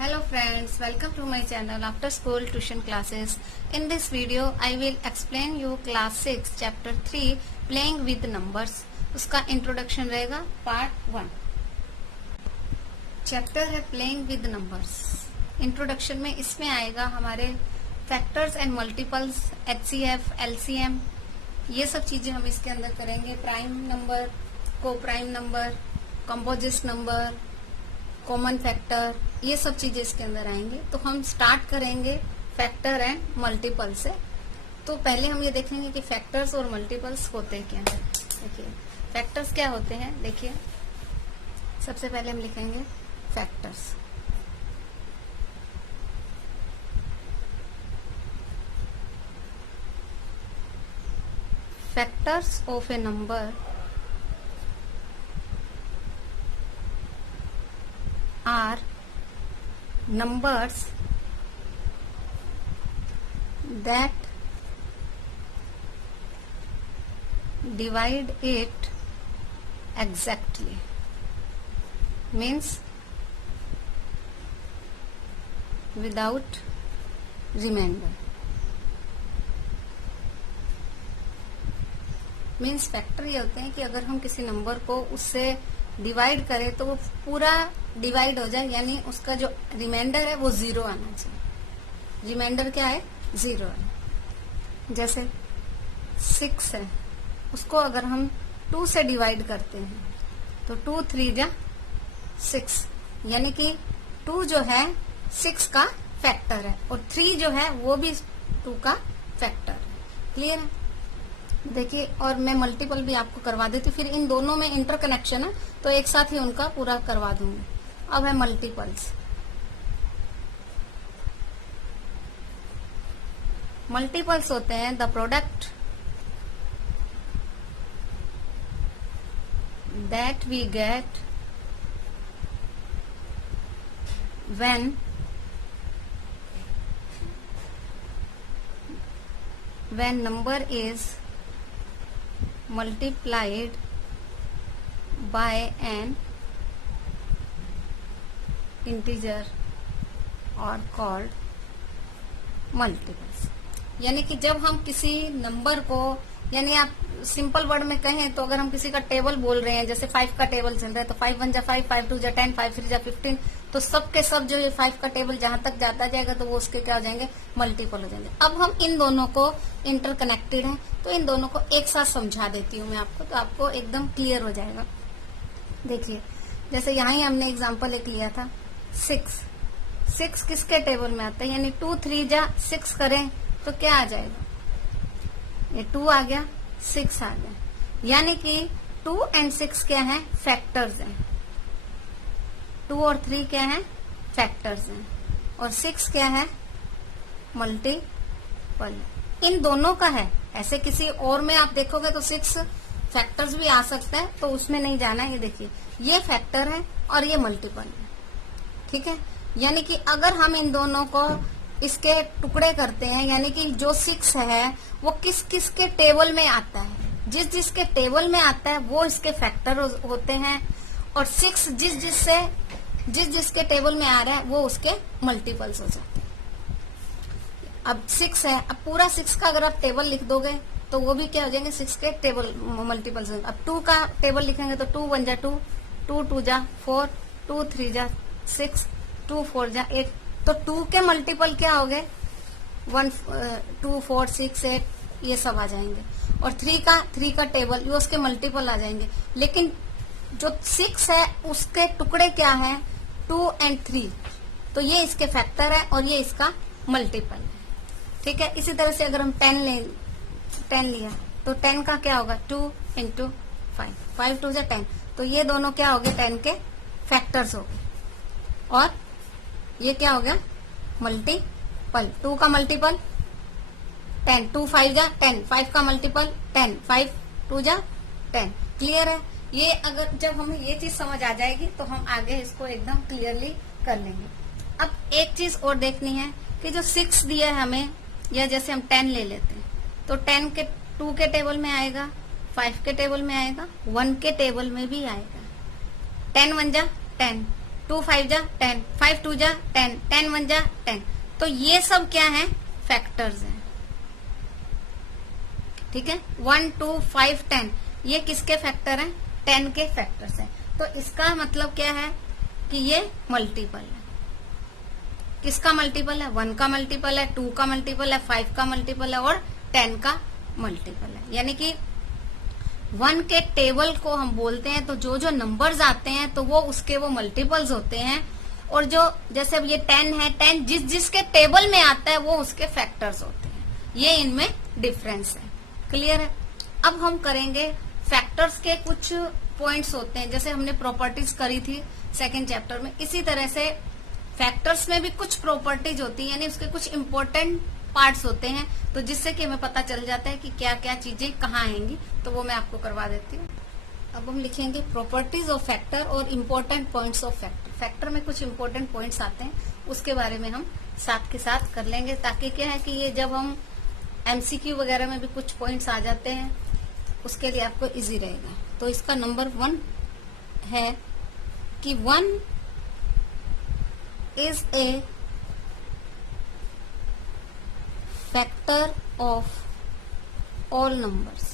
Hello friends, welcome to my channel After School Tuition Classes. In this video, I will explain you class 6 chapter 3 Playing with Numbers. उसका introduction रहेगा part 1. Chapter है playing with numbers. Introduction में इसमें आएगा हमारे factors and multiples, HCF, LCM, ये सब चीजें हम इसके अंदर करेंगे. प्राइम नंबर, को prime number, composite number, common factor, ये सब चीजें इसके अंदर आएंगे. तो हम स्टार्ट करेंगे फैक्टर एंड मल्टीपल से. तो पहले हम ये देखेंगे कि फैक्टर्स और मल्टीपल्स होते क्या हैं. देखिए फैक्टर्स क्या होते हैं. देखिए सबसे पहले हम लिखेंगे factors. Factors of a number are numbers that divide it exactly, means without remainder. Means factor ये होते हैं कि अगर हम किसी नंबर को उससे डिवाइड करें तो वो पूरा डिवाइड हो जाए, यानी उसका जो रिमाइंडर है वो 0 आना चाहिए. रिमाइंडर क्या है? 0 है. जैसे 6 है, उसको अगर हम 2 से डिवाइड करते हैं तो 2 3 जा 6, यानी कि 2 जो है 6 का फैक्टर है और 3 जो है वो भी 2 का फैक्टर है. क्लियर है? देखिए, और मैं मल्टीपल भी आपको करवा देती हूँ, फिर इन दोनों में इंटरकनेक्शन है तो एक साथ ही उनका पूरा करवा दूंगी. अब है मल्टीपल्स. मल्टीपल्स होते हैं the product that we get when number is multiplied by an integer or called multiples. यानी कि जब हम किसी नंबर को, यानी आप सिंपल वर्ड में कहें तो अगर हम किसी का टेबल बोल रहे हैं, जैसे 5 का टेबल चल रहा है तो 5 1 जा 5, 5 2 जा 10, 5 3 जा 15, तो सब के सब जो ये 5 का टेबल जहां तक जाता जाएगा तो वो उसके क्या हो जाएंगे? मल्टीपल हो जाएंगे. अब हम इन दोनों को इंटरकनेक्टेड हैं तो इन दोनों को एक साथ समझा देती हूँ मैं आपको, तो आपको एकदम क्लियर हो जाएगा. देखिए जैसे यहाँ ही हमने एग्जाम्पल एक लिया था 6 किसके टेबल में आता है, यानी 2 3 जा 6 करें तो क्या आ जाएगा? ये 2 आ गया, 6 आ गया, यानी कि 2 और 6 क्या है? फैक्टर्स हैं. 2 और 3 क्या है? फैक्टर्स हैं. और 6 क्या है? मल्टीपल. इन दोनों का है. ऐसे किसी और में आप देखोगे तो 6 फैक्टर्स भी आ सकते हैं, तो उसमें नहीं जाना है. ये देखिए ये फैक्टर है और ये मल्टीपल है. ठीक है, यानी कि अगर हम इन दोनों को इसके टुकड़े करते हैं, यानी कि जो 6 है वो किस किस के टेबल में आता है, जिस जिसके टेबल में आता है वो इसके फैक्टर होते हैं, और 6 जिस जिसके टेबल में आ रहा है वो उसके मल्टीपल्स हो जाते हैं. अब 6 है, अब पूरा 6 का अगर आप टेबल लिख दोगे तो वो भी क्या हो जाएंगे? 6 के टेबल मल्टीपल्स. अब 2 का टेबल लिखेंगे तो 2 1 जा 2, 2 2 जा 4, 2 3 जा 6, 2 4 जा 8. तो 2 के मल्टीपल क्या हो गए? 1 2 4 6 8, ये सब आ जाएंगे. और 3 का टेबल, ये उसके मल्टीपल आ जाएंगे. लेकिन जो 6 है उसके टुकड़े क्या है? 2 और 3, तो ये इसके फैक्टर है और ये इसका मल्टीपल है. ठीक है, इसी तरह से अगर हम 10 लिया तो 10 का क्या होगा? 2 इंटू 5, 5 2 जा 10, तो ये दोनों क्या हो गए? 10 के फैक्टर्स हो गए. और ये क्या हो गया? मल्टीपल. 2 का मल्टीपल 10, 2 5 जा 10, 5 का मल्टीपल 10, 5 2 जा 10. क्लियर है? ये अगर जब हमें ये चीज समझ आ जाएगी तो हम आगे इसको एकदम क्लियरली कर लेंगे. अब एक चीज और देखनी है कि जो 6 दिया है हमें, या जैसे हम 10 ले लेते हैं तो 10 के 2 के टेबल में आएगा, 5 के टेबल में आएगा, 1 के टेबल में भी आएगा. 10 1 जा 10, 2 5 जा 10, 5 2 जा 10, 10 1 जा 10। तो ये सब क्या है, फैक्टर्स हैं। ठीक है, 1 2 5 10 ये किसके फैक्टर हैं, 10 के फैक्टर्स हैं। तो इसका मतलब क्या है कि ये मल्टीपल है। किसका मल्टीपल है, 1 का मल्टीपल है, 2 का मल्टीपल है, 5 का मल्टीपल है और 10 का मल्टीपल है। यानी कि 1 के टेबल को हम बोलते हैं तो जो जो नंबर्स आते हैं तो वो उसके वो मल्टीपल्स होते हैं, और जो जैसे अब ये 10 है, 10 जिस जिसके टेबल में आता है वो उसके फैक्टर्स होते हैं। ये इनमें डिफरेंस है। क्लियर है। अब हम करेंगे फैक्टर्स के कुछ पॉइंट्स होते हैं, जैसे हमने प्रॉपर्टीज करी थी सेकंड चैप्टर में, इसी तरह से फैक्टर्स में भी कुछ प्रॉपर्टीज होती है, यानी उसके कुछ इंपॉर्टेंट पार्ट्स होते हैं, तो जिससे कि हमें पता चल जाता है कि क्या क्या चीजें कहाँ आएंगी। तो वो मैं आपको करवा देती हूँ। अब हम लिखेंगे प्रॉपर्टीज ऑफ फैक्टर और important points of factor. Factor में कुछ इम्पोर्टेंट पॉइंट्स आते हैं, उसके बारे में हम साथ के साथ कर लेंगे, ताकि क्या है कि ये जब हम एमसीक्यू वगैरह में भी कुछ पॉइंट्स आ जाते हैं उसके लिए आपको इजी रहेगा। तो इसका नंबर 1 है कि 1 is a factor of all numbers.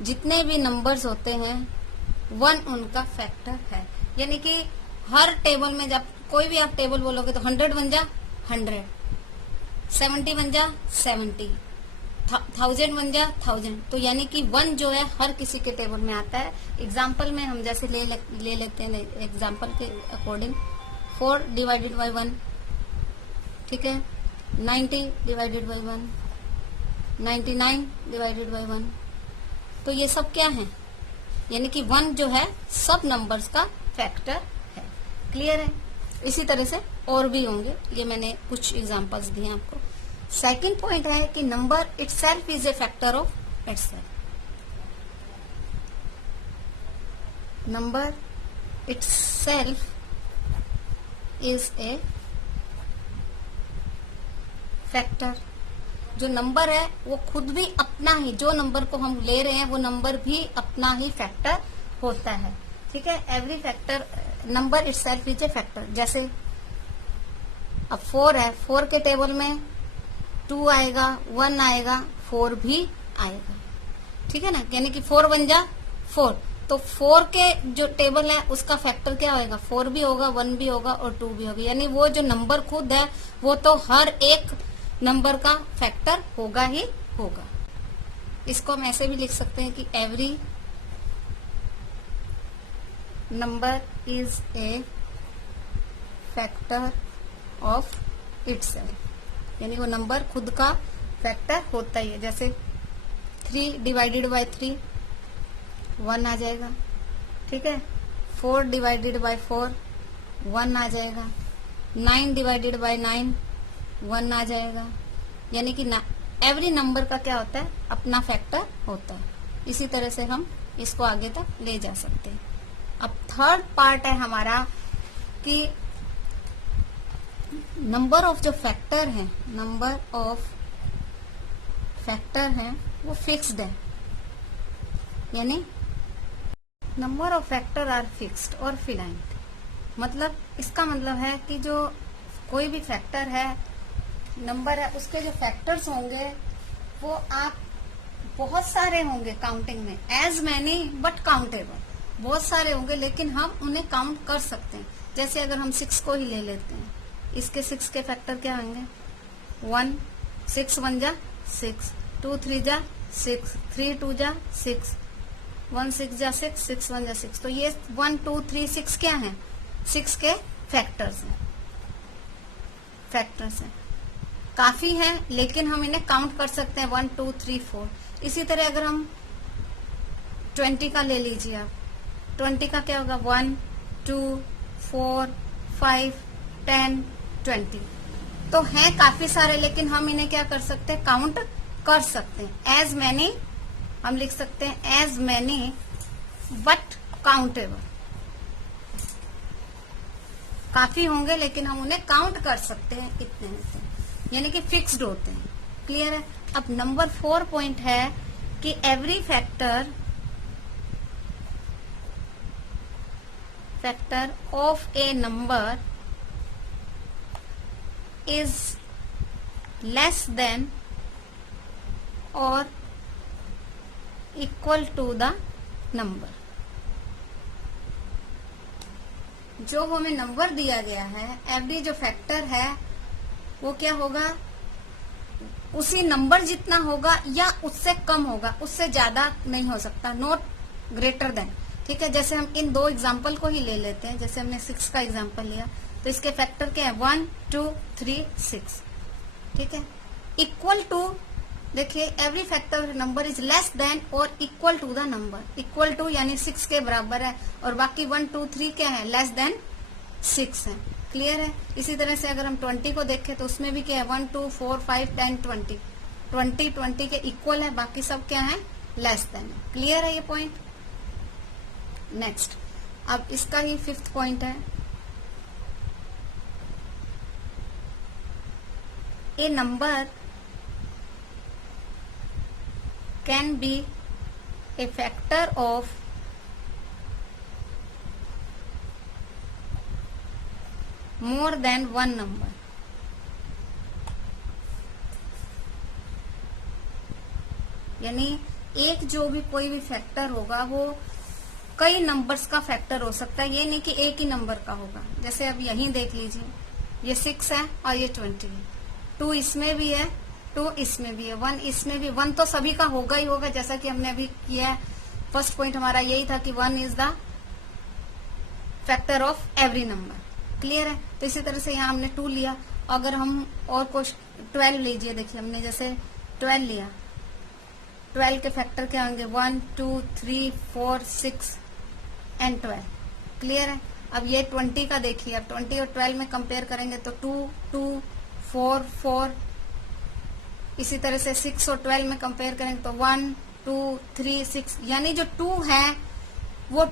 जितने भी नंबर्स होते हैं 1 उनका फैक्टर है। यानी कि हर टेबल में जब कोई भी आप टेबल बोलोगे तो 100 बन जा 100, 70 बन जा 70, 1000 बन जा 1000। तो यानी कि 1 जो है हर किसी के टेबल में आता है। एग्जाम्पल में हम जैसे ले लेते हैं, एग्जाम्पल के अकॉर्डिंग 4 डिवाइडेड बाई 1, ठीक है, 90 डिवाइडेड बाई 1, 99 डिवाइडेड बाई 1। तो ये सब क्या है, यानी कि 1 जो है सब नंबर्स का फैक्टर है। क्लियर है। इसी तरह से और भी होंगे, ये मैंने कुछ एग्जांपल्स दिए आपको। सेकंड पॉइंट है कि number itself is a factor of itself. Number itself is a factor. जो नंबर है वो खुद भी अपना ही, जो नंबर को हम ले रहे हैं वो नंबर भी अपना ही फैक्टर होता है। ठीक है, every factor number itself is a factor. जैसे अब 4 है, 4 के टेबल में 2 आएगा, 1 आएगा, 4 भी आएगा। ठीक है ना, यानी कि 4 बन जा 4। तो 4 के जो टेबल है उसका फैक्टर क्या होगा, 4 भी होगा, 1 भी होगा और 2 भी होगा। यानी वो जो नंबर खुद है वो तो हर एक नंबर का फैक्टर होगा ही होगा। इसको हम ऐसे भी लिख सकते हैं कि every number is a factor of itself. यानी वो नंबर खुद का फैक्टर होता ही है। जैसे 3 डिवाइडेड बाय 3 1 आ जाएगा। ठीक है, 4 डिवाइडेड बाय 4 1 आ जाएगा। 9 डिवाइडेड बाय 9 1 आ जाएगा। यानी कि एवरी नंबर का क्या होता है, अपना फैक्टर होता है। इसी तरह से हम इसको आगे तक ले जा सकते हैं। अब थर्ड पार्ट है हमारा कि नंबर ऑफ जो फैक्टर है, नंबर ऑफ फैक्टर है वो फिक्स्ड है। यानी number of factor are fixed और फिनाइट। मतलब इसका मतलब है कि जो कोई भी फैक्टर है, नंबर है, उसके जो फैक्टर्स होंगे वो आप बहुत सारे होंगे काउंटिंग में, एज मैनी बट काउंटेबल। बहुत सारे होंगे लेकिन हम उन्हें काउंट कर सकते हैं। जैसे अगर हम 6 को ही ले लेते हैं, इसके 6 के फैक्टर क्या होंगे, 1 6 1 जा 6, 2 3 जा 6, 3 2 जा 6, 1 6 जा 6, 6 1 जा 6। तो ये 1 2 3 6 क्या है, 6 के फैक्टर्स हैं। फैक्टर्स हैं, काफी है लेकिन हम इन्हें काउंट कर सकते हैं 1 2 3 4। इसी तरह अगर हम 20 का ले लीजिए आप, 20 का क्या होगा, 1 2 4 5 10 20। तो है काफी सारे लेकिन हम इन्हें क्या कर सकते हैं, काउंट कर सकते हैं। एज मैनी हम लिख सकते हैं, एज मैनी बट काउंटेबल। काफी होंगे लेकिन हम उन्हें काउंट कर सकते हैं, इतने होते हैं, यानी कि फिक्स्ड होते हैं। क्लियर है। अब नंबर 4 पॉइंट है कि every factor factor of a number is less than और इक्वल टू द नंबर। जो हमें नंबर दिया गया है, एवरी जो फैक्टर है वो क्या होगा, उसी नंबर जितना होगा या उससे कम होगा, उससे ज्यादा नहीं हो सकता, नॉट ग्रेटर देन। ठीक है, जैसे हम इन दो एग्जाम्पल को ही ले लेते हैं। जैसे हमने 6 का एग्जाम्पल लिया तो इसके फैक्टर क्या है, 1 2 3 6। ठीक है, इक्वल टू, देखिए every factor number is less than और equal to the number. Equal to यानी 6 के बराबर है और बाकी 1 2 3 क्या है, लेस देन 6 है। क्लियर है। इसी तरह से अगर हम 20 को देखें तो उसमें भी क्या है, 1 2 4 5 10 20 20 के इक्वल है, बाकी सब क्या है, लेस देन है। क्लियर है ये पॉइंट। नेक्स्ट, अब इसका ही 5th पॉइंट है, a number can be a factor of more than one number। यानी एक जो भी कोई भी फैक्टर होगा वो कई नंबर्स का फैक्टर हो सकता है, ये नहीं कि एक ही नंबर का होगा। जैसे अब यहीं देख लीजिए, ये 6 है और ये 20 है, 2 इसमें भी है, 2 इसमें भी है, 1 इसमें भी, 1 तो सभी का होगा ही होगा, जैसा कि हमने अभी किया है। फर्स्ट पॉइंट हमारा यही था कि 1 is the factor of every number. Clear है। तो इसी तरह से यहाँ हमने 2 लिया, अगर हम और कुछ 12 लीजिए, देखिए हमने जैसे 12 लिया, 12 के फैक्टर क्या होंगे, 1 2 3 4 6 एंड 12। क्लियर है। अब ये 20 का देखिए, अब 20 और 12 में कंपेयर करेंगे तो 2 2 4 4, इसी तरह से 6 और 12 में कंपेयर करेंगे तो 1 2 3 6, यानी जो 2 है वो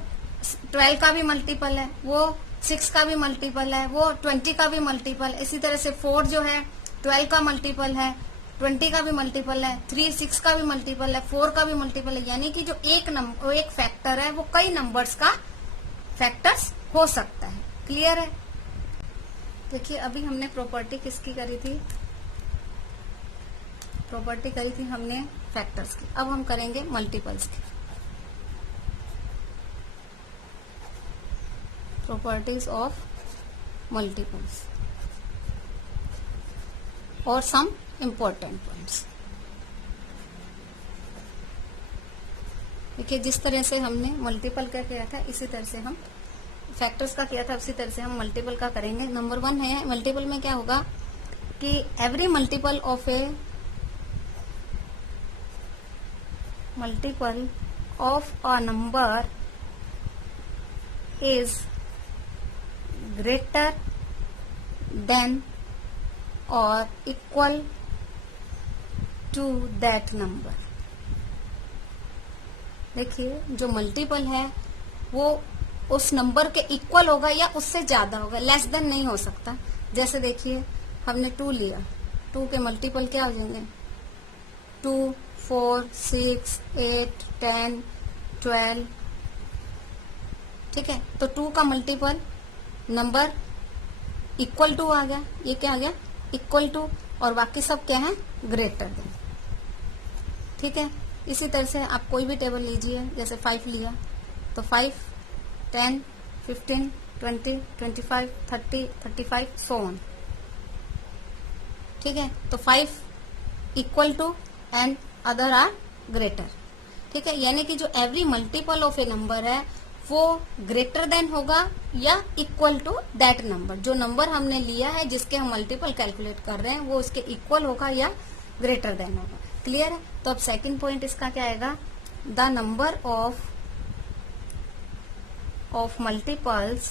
12 का भी मल्टीपल है, वो 6 का भी मल्टीपल है, वो 20 का भी मल्टीपल। इसी तरह से 4 जो है 12 का मल्टीपल है, 20 का भी मल्टीपल है, 3 6 का भी मल्टीपल है, 4 का भी मल्टीपल है। यानी कि जो एक फैक्टर है वो कई नंबर्स का फैक्टर्स हो सकता है। क्लियर है। देखिए अभी हमने प्रॉपर्टी किसकी करी थी, प्रॉपर्टी करी थी हमने फैक्टर्स की, अब हम करेंगे मल्टीपल्स की। प्रॉपर्टीज ऑफ मल्टीपल्स और सम इम्पोर्टेंट पॉइंट्स। देखिए जिस तरह से हमने मल्टीपल का किया था, इसी तरह से हम फैक्टर्स का किया था, उसी तरह से हम मल्टीपल का करेंगे। नंबर 1 है, मल्टीपल में क्या होगा कि every multiple of A multiple of a number is greater than or equal to that number। देखिए जो मल्टीपल है वो उस नंबर के इक्वल होगा या उससे ज्यादा होगा, लेस देन नहीं हो सकता। जैसे देखिए हमने 2 लिया, 2 के मल्टीपल क्या हो जाएंगे, 2 4 6 8 10 12। ठीक है, तो 2 का मल्टीपल नंबर इक्वल टू आ गया, ये क्या आ गया, इक्वल टू, और बाकी सब क्या है, ग्रेटर देन। ठीक है, इसी तरह से आप कोई भी टेबल लीजिए, जैसे 5 लिया तो 5 10 15 20 25 30 35 सो ऑन। ठीक है, तो 5 equal to and other are greater. ठीक है, यानी कि जो every multiple of a number है वो ग्रेटर देन होगा या इक्वल टू दैट नंबर। जो नंबर हमने लिया है जिसके हम मल्टीपल कैलकुलेट कर रहे हैं वो उसके इक्वल होगा या ग्रेटर देन होगा। क्लियर है। तो अब सेकंड पॉइंट इसका क्या आएगा, the number of multiples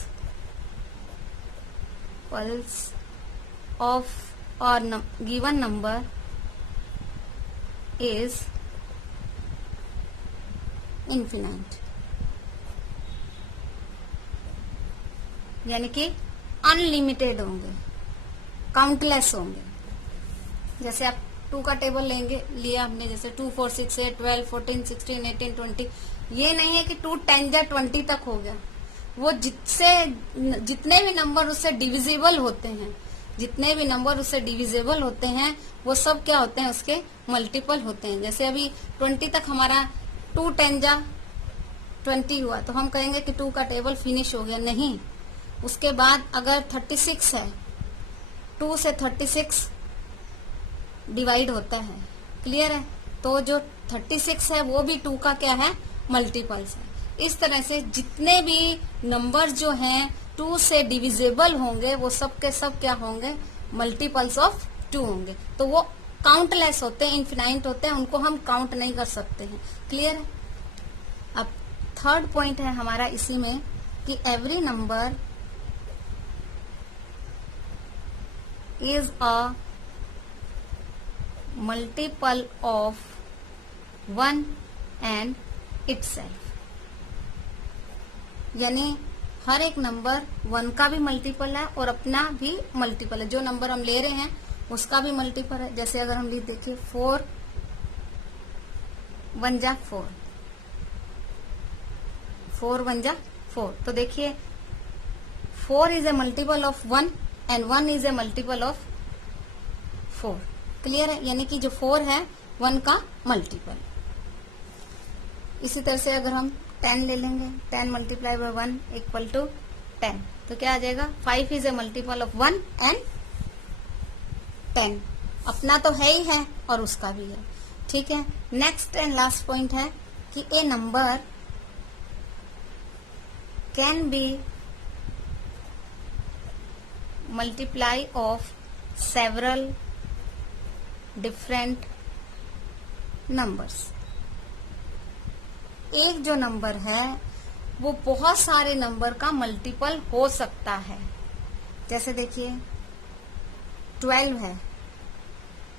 of और गिवन नंबर इज इन्फिनाइट, यानी कि अनलिमिटेड होंगे, काउंटलेस होंगे। जैसे आप 2 का टेबल लिया हमने, जैसे 2 4 6 8 12 14 16 18 20। ये नहीं है कि 2 10 या 20 तक हो गया, वो जितने भी नंबर उससे डिविजिबल होते हैं, जितने भी नंबर उससे डिविजिबल होते हैं वो सब क्या होते हैं, उसके मल्टीपल होते हैं। जैसे अभी 20 तक हमारा 2 10 जा 20 हुआ, तो हम कहेंगे कि 2 का टेबल फिनिश हो गया, नहीं। उसके बाद अगर 36 है, 2 से 36 डिवाइड होता है, क्लियर है। तो जो 36 है वो भी 2 का क्या है, मल्टीपल्स है। इस तरह से जितने भी नंबर जो हैं 2 से डिविजिबल होंगे वो सब के सब क्या होंगे, मल्टीपल्स ऑफ 2 होंगे। तो वो काउंटलेस होते हैं, इन्फिनाइट होते हैं, उनको हम काउंट नहीं कर सकते हैं, क्लियर है। अब थर्ड पॉइंट है हमारा इसी में कि every number is a multiple of 1 and itself, यानी हर एक नंबर 1 का भी मल्टीपल है और अपना भी मल्टीपल है। जो नंबर हम ले रहे हैं उसका भी मल्टीपल है। जैसे अगर हम देखिए 4 1 जा 4, 4 1 जा 4, तो देखिए 4 is a multiple of 1 and 1 is a multiple of 4, clear है। यानी कि जो 4 है 1 का मल्टीपल। इसी तरह से अगर हम 10 ले लेंगे, 10 मल्टीप्लाई बाय 1 इक्वल टू 10, तो क्या आ जाएगा, 5 is a multiple of 1 and 10। अपना तो है ही है और उसका भी है, ठीक है। नेक्स्ट एंड लास्ट पॉइंट है कि a number can be multiply of several different numbers. एक जो नंबर है वो बहुत सारे नंबर का मल्टीपल हो सकता है। जैसे देखिए 12 है,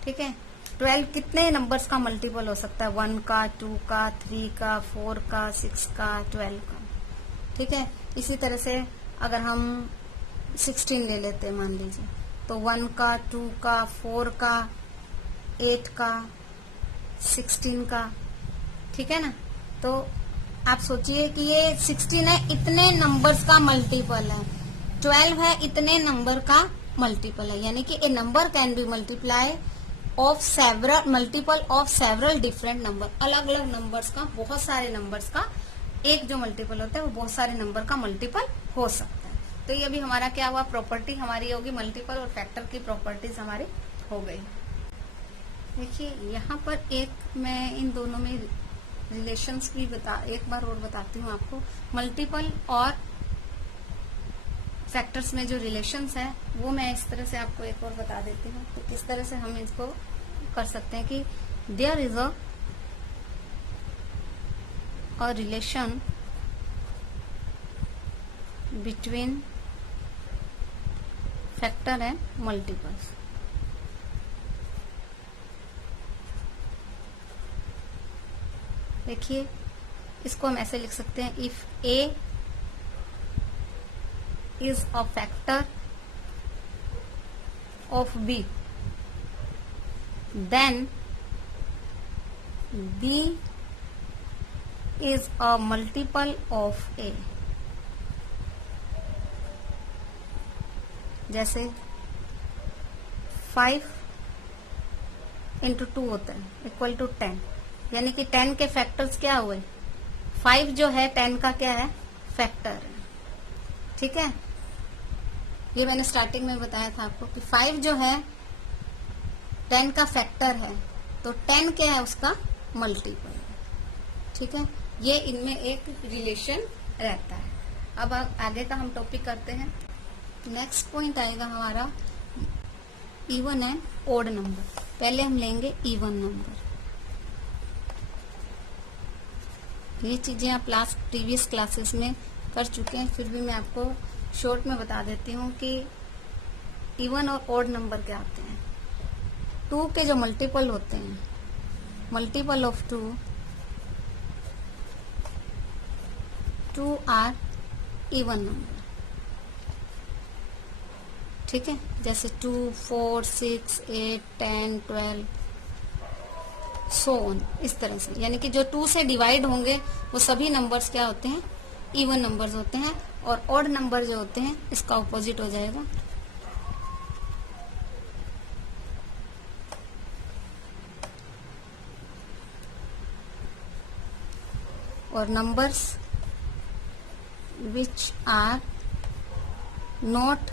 ठीक है। 12 कितने नंबर्स का मल्टीपल हो सकता है, 1 का, 2 का, 3 का, 4 का, 6 का, 12 का, ठीक है। इसी तरह से अगर हम 16 ले लेते हैं मान लीजिए, तो 1 का, 2 का, 4 का, 8 का, 16 का, ठीक है ना। तो आप सोचिए कि ये 16 है, इतने नंबर्स का मल्टीपल है, 12 है, इतने नंबर का मल्टीपल है। यानी कि a number can be multiply of several multiple of several different number. अलग अलग नंबर्स का, बहुत सारे नंबर्स का एक जो मल्टीपल होता है वो बहुत सारे नंबर का मल्टीपल हो सकता है। तो ये अभी हमारा क्या हुआ, प्रॉपर्टी हमारी होगी मल्टीपल और फैक्टर की प्रॉपर्टीज हमारी हो गई। देखिए यहाँ पर एक मैं इन दोनों में रिलेशंस भी एक बार और बताती हूँ आपको। मल्टीपल और फैक्टर्स में जो रिलेशंस है वो मैं इस तरह से आपको एक और बता देती हूँ कि किस तरह से हम इसको कर सकते हैं कि there is a relation between factor and multiples. देखिए इसको हम ऐसे लिख सकते हैं, if a is a factor of B, then B is a multiple of A। जैसे 5 into 2 होता है इक्वल टू 10, यानी कि 10 के फैक्टर्स क्या हुए, 5 जो है 10 का क्या है, फैक्टर है, ठीक है। ये मैंने स्टार्टिंग में बताया था आपको कि 5 जो है 10 का फैक्टर है, तो 10 क्या है, उसका मल्टीपल है, ठीक है। ये इनमें एक रिलेशन रहता है। अब आगे का हम टॉपिक करते हैं। नेक्स्ट पॉइंट आएगा हमारा इवन एंड ओड नंबर। पहले हम लेंगे इवन नंबर। ये चीजें आप प्रीवियस क्लासेस में कर चुके हैं, फिर भी मैं आपको शॉर्ट में बता देती हूँ कि इवन और ओड नंबर क्या होते हैं। 2 के जो मल्टीपल होते हैं, multiple of 2 are even number, ठीक है। जैसे 2 4 6 8 10 12 सो ऑन, इस तरह से। यानी कि जो 2 से डिवाइड होंगे वो सभी नंबर्स क्या होते हैं, इवन नंबर्स होते हैं, और ऑड नंबर जो होते हैं इसका ऑपोजिट हो जाएगा। और numbers which are not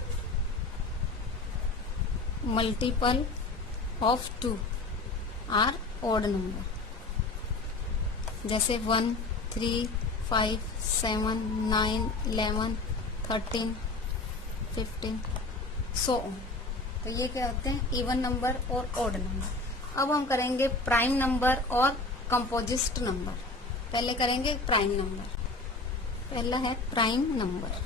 multiple of 2 are odd number, जैसे 1, 3, 5, 7, 9, 11, 13, 15 सो ऑन। तो ये क्या होते हैं? इवन नंबर और ऑड नंबर। अब हम करेंगे प्राइम नंबर और कंपोजिट नंबर। पहले करेंगे प्राइम नंबर। पहला है प्राइम नंबर।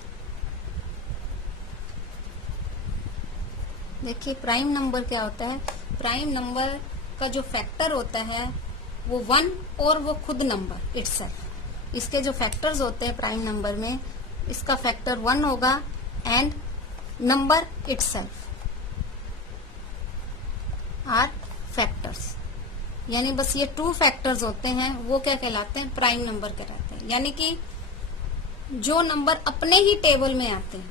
देखिए प्राइम नंबर क्या होता है? प्राइम नंबर का जो फैक्टर होता है वो 1 और वो खुद नंबर इटसेल्फ। इसके जो फैक्टर्स होते हैं प्राइम नंबर में, इसका फैक्टर 1 होगा and number itself are factors. यानी बस ये 2 फैक्टर्स होते हैं, वो क्या कहलाते हैं? प्राइम नंबर कहलाते हैं। यानी कि जो नंबर अपने ही टेबल में आते हैं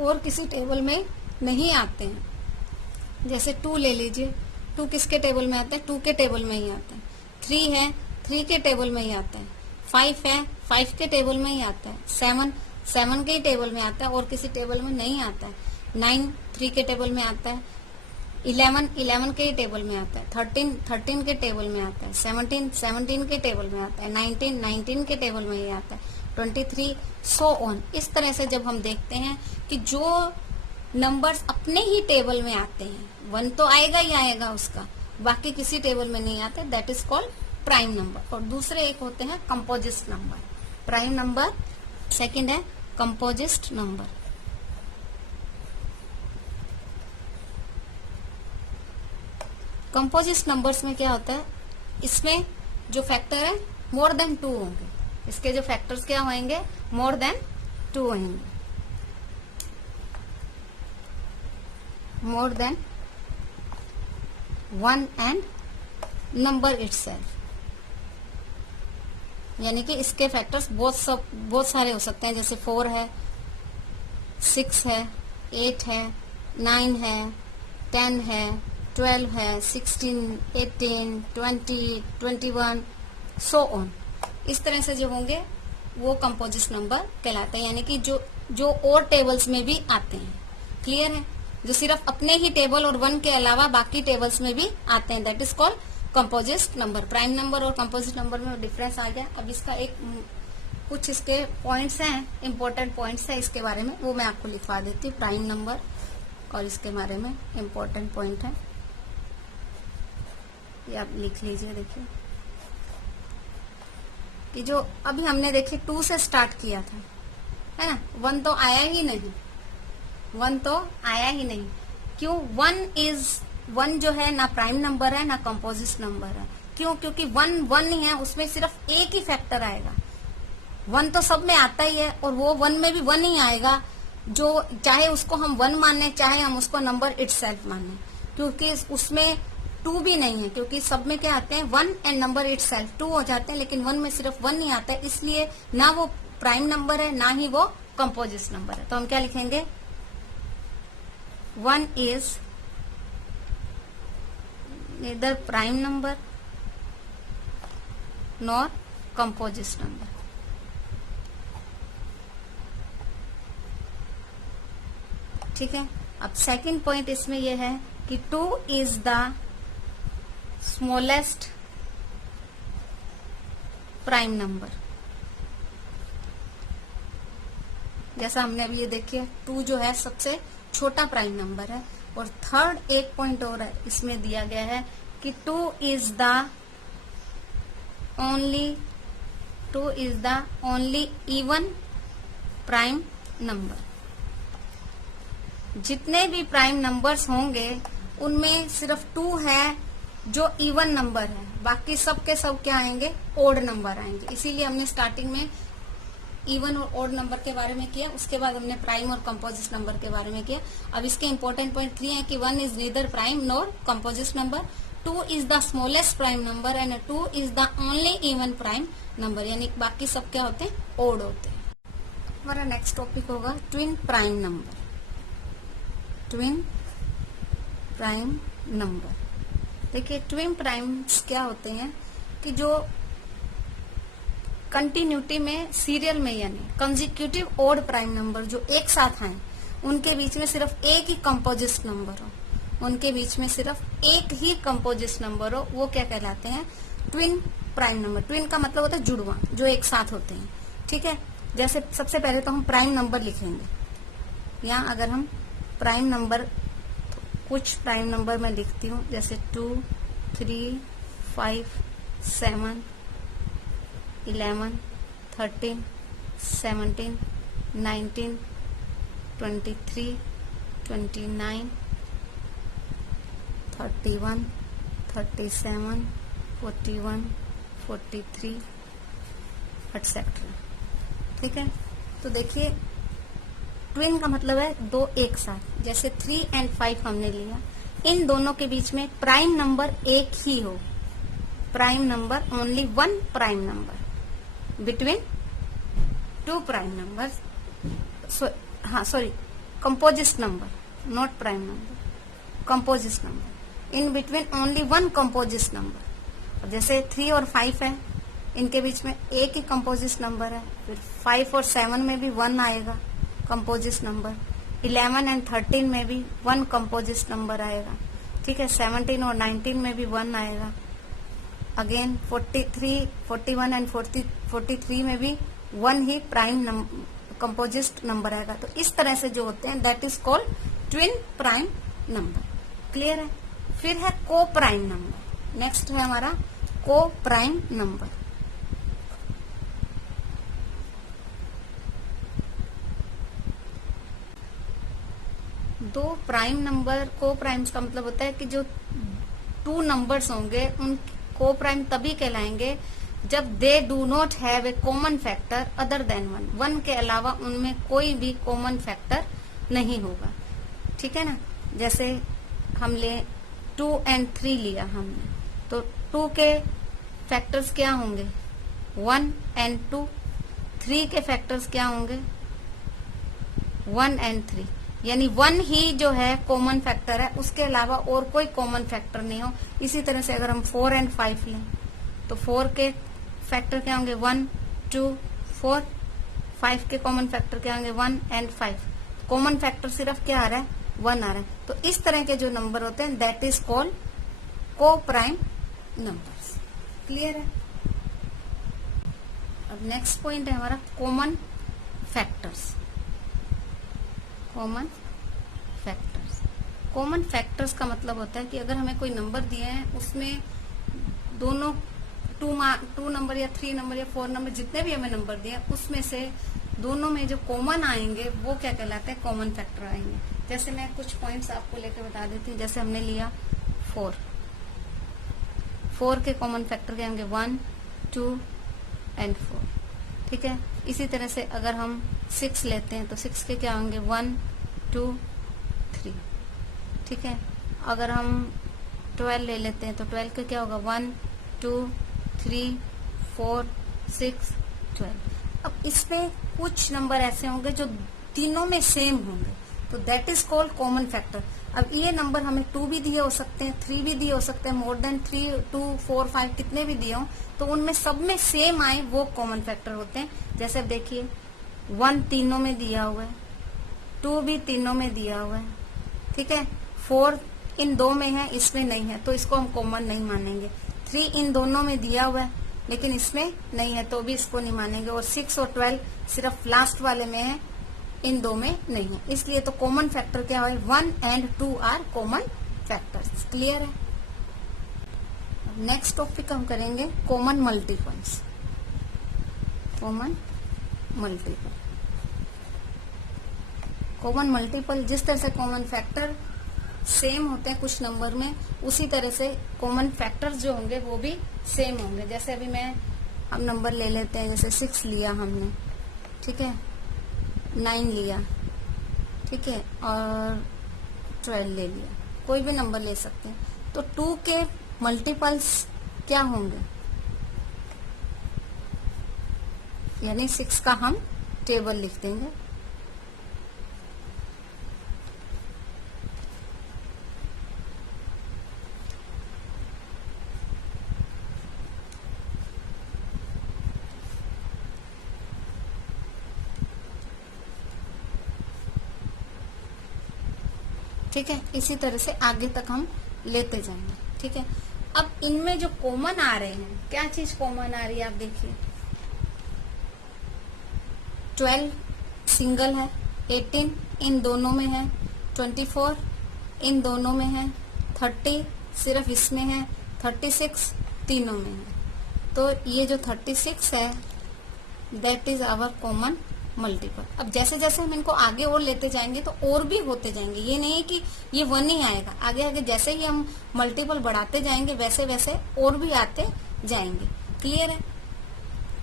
और किसी टेबल में नहीं आते हैं। जैसे 2 ले लीजिए, 2 किसके टेबल में आते हैं? 2 के टेबल में ही आते हैं। 3 है, 3 के टेबल में ही आता है। 5 है, 5 के टेबल में ही आता है। 7, 7 के ही टेबल में आता है और किसी टेबल में नहीं आता है। 9 3 के टेबल में आता है। 11 11 के ही टेबल में आता है। 13 13 के टेबल में आता है। 17 17 के टेबल में आता है। 19 19 के टेबल में ही आता है। 23 सो ऑन। इस तरह से जब हम देखते हैं कि जो नंबर्स अपने ही टेबल में आते हैं, 1 तो आएगा ही आएगा उसका, बाकी किसी टेबल में नहीं आते, that is called prime number. और दूसरे एक होते हैं composite number. Prime number second है कंपोजिट नंबर। कंपोजिट नंबर्स में क्या होता है? इसमें जो फैक्टर है मोर देन 2 होंगे। इसके जो फैक्टर्स क्या होंगे? मोर देन 2 होंगे। More than 1 and number itself. यानी कि इसके फैक्टर्स बहुत सारे हो सकते हैं। जैसे 4 है, 6 है, 8 है, 9 है, 10 है, 12 है, 16, 18, 20, 21 सो ऑन। इस तरह से जो होंगे वो कंपोजिट नंबर कहलाते हैं। यानी कि जो और टेबल्स में भी आते हैं। क्लियर है? जो सिर्फ अपने ही टेबल और 1 के अलावा बाकी टेबल्स में भी आते हैं, that is called composite number. Prime number और कंपोजिट नंबर में डिफरेंस आ गया। अब इसका कुछ इसके पॉइंट्स हैं, इंपॉर्टेंट पॉइंट्स हैं इसके बारे में, वो मैं आपको लिखवा देती हूँ। प्राइम नंबर और इसके बारे में इंपॉर्टेंट पॉइंट है, ये आप लिख लीजिए। देखिए कि जो अभी हमने देखिए 2 से स्टार्ट किया था, है ना? 1 तो आया ही नहीं, 1 तो आया ही नहीं। क्यों? 1 जो है ना प्राइम नंबर है ना कंपोजिट नंबर है। क्यों? क्योंकि 1 ही है, उसमें सिर्फ एक ही फैक्टर आएगा। 1 तो सब में आता ही है और वो 1 में भी 1 ही आएगा, जो चाहे उसको हम 1 माने चाहे हम उसको नंबर इटसेल्फ माने, क्योंकि उसमें 2 भी नहीं है। क्योंकि सब में क्या आते हैं? 1 एंड नंबर इटसेल्फ 2 हो जाते हैं, लेकिन 1 में सिर्फ 1 ही आता है, इसलिए ना वो प्राइम नंबर है ना ही वो कंपोजिट नंबर है। तो हम क्या लिखेंगे? 1 is neither prime number nor composite number। ठीक है। अब सेकंड पॉइंट इसमें यह है कि 2 is the smallest prime number। जैसा हमने अभी ये देखिए 2 जो है सबसे छोटा प्राइम नंबर है। और थर्ड एक पॉइंट और है इसमें दिया गया है कि 2 is the only even prime number. जितने भी प्राइम नंबर्स होंगे उनमें सिर्फ 2 है जो इवन नंबर है, बाकी सब के सब क्या आएंगे? ओड नंबर आएंगे। इसीलिए हमने स्टार्टिंग में इवन और ओड नंबर के बारे में किया, उसके बाद हमने प्राइम और कंपोजिट नंबर के बारे में किया। अब इसके इंपॉर्टेंट पॉइंट 3 है कि 1 is neither prime nor composite number, 2 is the smallest prime number and 2 is the only even prime number. यानी बाकी सब क्या होते हैं? ओड होते हैं। हमारा नेक्स्ट टॉपिक होगा twin prime number. Twin prime number, देखिए ट्विन प्राइम्स क्या होते हैं कि जो कंटिन्यूटी में, सीरियल में यानी कंजिक्यूटिव ओड प्राइम नंबर जो एक साथ आए, उनके बीच में सिर्फ एक ही कंपोजिट नंबर हो, उनके बीच में सिर्फ एक ही कंपोजिट नंबर हो, वो क्या कहलाते हैं? Twin prime number. ट्विन का मतलब होता है जुड़वा, जो एक साथ होते हैं। ठीक है, जैसे सबसे पहले तो हम प्राइम नंबर लिखेंगे। यहाँ अगर हम प्राइम नंबर, कुछ प्राइम नंबर मैं लिखती हूँ, जैसे 2, 3, 5, 7, 11, 13, 17, 19, 23, 29, 31, 37, 41, 43 एटसेट्रा। ठीक है, तो देखिए ट्विन का मतलब है दो एक साथ। जैसे 3 और 5 हमने लिया, इन दोनों के बीच में प्राइम नंबर एक ही हो, prime number only one prime number between two prime number, composite number, not prime number, composite number, in between only one composite number. जैसे 3 और 5 है, इनके बीच में एक ही कंपोजिट नंबर है, फिर 5 और 7 में भी 1 आएगा कंपोजिट नंबर, 11 और 13 में भी 1 कंपोजिट नंबर आएगा। ठीक है, 17 और 19 में भी 1 आएगा। अगेन 43, 41 एंड 43 में भी 1 ही प्राइम कंपोजिट नंबर आएगा। तो इस तरह से जो होते हैं that is called twin prime number. Clear है? फिर है को प्राइम नंबर। नेक्स्ट है हमारा को प्राइम नंबर। दो प्राइम नंबर, को प्राइम्स का मतलब होता है कि जो 2 नंबर्स होंगे उन को प्राइम तभी कहलाएंगे जब they do not have a common factor other than 1 के अलावा उनमें कोई भी कॉमन फैक्टर नहीं होगा। ठीक है ना, जैसे हम ले 2 और 3 लिया हमने, तो 2 के फैक्टर्स क्या होंगे? 1 और 2। 3 के फैक्टर्स क्या होंगे? 1 और 3, यानी 1 ही जो है कॉमन फैक्टर है, उसके अलावा और कोई कॉमन फैक्टर नहीं हो। इसी तरह से अगर हम 4 और 5 लें, तो 4 के फैक्टर क्या होंगे? 1, 2, 4। 5 के कॉमन फैक्टर क्या होंगे? 1 और 5। कॉमन फैक्टर सिर्फ क्या आ रहा है? 1 आ रहा है। तो इस तरह के जो नंबर होते हैं दैट इज कॉल्ड को प्राइम नंबर्स। क्लियर है? अब नेक्स्ट पॉइंट है हमारा common factors. Common factors, common factors का मतलब होता है कि अगर हमें कोई नंबर दिए हैं, उसमें दोनों 2 नंबर या 3 नंबर या 4 नंबर, जितने भी हमें नंबर दिए हैं, उसमें से दोनों में जो कॉमन आएंगे वो क्या कहलाते हैं? कॉमन फैक्टर आएंगे। जैसे मैं कुछ पॉइंट्स आपको लेकर बता देती हूँ। जैसे हमने लिया 4 के कॉमन फैक्टर क्या होंगे? 1, 2 और 4। ठीक है, इसी तरह से अगर हम 6 लेते हैं तो 6 के क्या होंगे? 1, 2, 3। ठीक है, अगर हम 12 ले लेते हैं तो 12 के क्या होगा? 1, 2, 3, 4, 6, 12। अब इसमें कुछ नंबर ऐसे होंगे जो तीनों में सेम होंगे, तो that is called common factor. अब ये नंबर हमें 2 भी दिए हो सकते हैं, 3 भी दिए हो सकते हैं, मोर देन 3, 2, 4, 5 कितने भी दिए हो, तो उनमें सब में सेम आए वो कॉमन फैक्टर होते हैं। जैसे अब देखिए 1 तीनों में दिया हुआ है, 2 भी तीनों में दिया हुआ है। ठीक है, 4 इन 2 में है, इसमें नहीं है, तो इसको हम कॉमन नहीं मानेंगे। 3 इन दोनों में दिया हुआ है लेकिन इसमें नहीं है, तो भी इसको नहीं मानेंगे। और 6 और 12 सिर्फ लास्ट वाले में है, इन 2 में नहीं है। इसलिए तो कॉमन फैक्टर क्या है? 1 और 2 आर कॉमन फैक्टर्स। क्लियर है? नेक्स्ट टॉपिक हम करेंगे common multiples. Common multiple, common multiple जिस तरह से कॉमन फैक्टर सेम होते हैं कुछ नंबर में, उसी तरह से कॉमन फैक्टर्स जो होंगे वो भी सेम होंगे। जैसे अभी हम नंबर ले लेते हैं, जैसे 6 लिया हमने, ठीक है, 9 लिया, ठीक है, और 12 ले लिया, कोई भी नंबर ले सकते हैं। तो 2 के मल्टीपल्स क्या होंगे? यानी 6 का हम टेबल लिख देंगे। ठीक है, इसी तरह से आगे तक हम लेते जाएंगे। ठीक है, अब इनमें जो कॉमन आ रहे हैं, क्या चीज कॉमन आ रही है आप देखिए। 12 सिंगल है, 18 इन दोनों में है, 24 इन दोनों में है, 30 सिर्फ इसमें है, 36 तीनों में है। तो ये जो 36 है that is our common multiple. अब जैसे जैसे हम इनको आगे और लेते जाएंगे तो और भी होते जाएंगे, ये नहीं कि ये 1 ही आएगा, आगे आगे जैसे ही हम मल्टीपल बढ़ाते जाएंगे वैसे वैसे और भी आते जाएंगे। क्लियर है?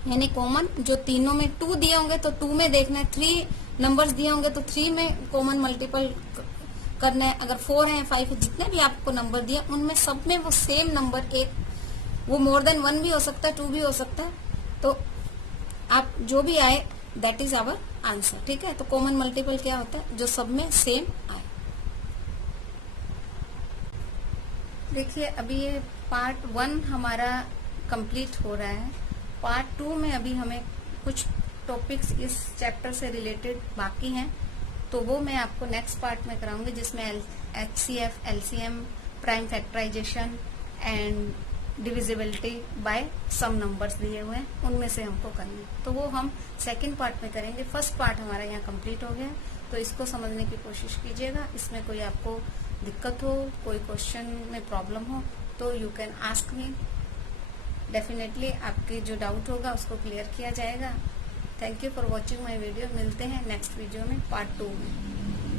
यानी कॉमन जो तीनों में 2 दिए होंगे तो 2 में देखना है, 3 नंबर्स दिए होंगे तो 3 में कॉमन मल्टीपल करना है। अगर 4 है 5 है, जितने भी आपको नंबर दिए उनमें सब में वो सेम नंबर एक, वो मोर देन 1 भी हो सकता है, 2 भी हो सकता है, तो आप जो भी आए दैट इज आवर आंसर। ठीक है, तो कॉमन मल्टीपल क्या होता है? जो सब में सेम आए। देखिए अभी ये पार्ट 1 हमारा कंप्लीट हो रहा है। पार्ट 2 में अभी हमें कुछ टॉपिक्स इस चैप्टर से रिलेटेड बाकी हैं, तो वो मैं आपको नेक्स्ट पार्ट में कराऊंगी, जिसमें HCF, LCM, prime factorisation and divisibility by some numbers दिए हुए हैं, उनमें से हमको करना है, तो वो हम सेकंड पार्ट में करेंगे। फर्स्ट पार्ट हमारा यहाँ कंप्लीट हो गया, तो इसको समझने की कोशिश कीजिएगा। इसमें कोई आपको दिक्कत हो, कोई क्वेश्चन में प्रॉब्लम हो तो you can ask me, definitely आपके जो डाउट होगा उसको क्लियर किया जाएगा। Thank you for watching my video. मिलते हैं नेक्स्ट वीडियो में पार्ट 2 में।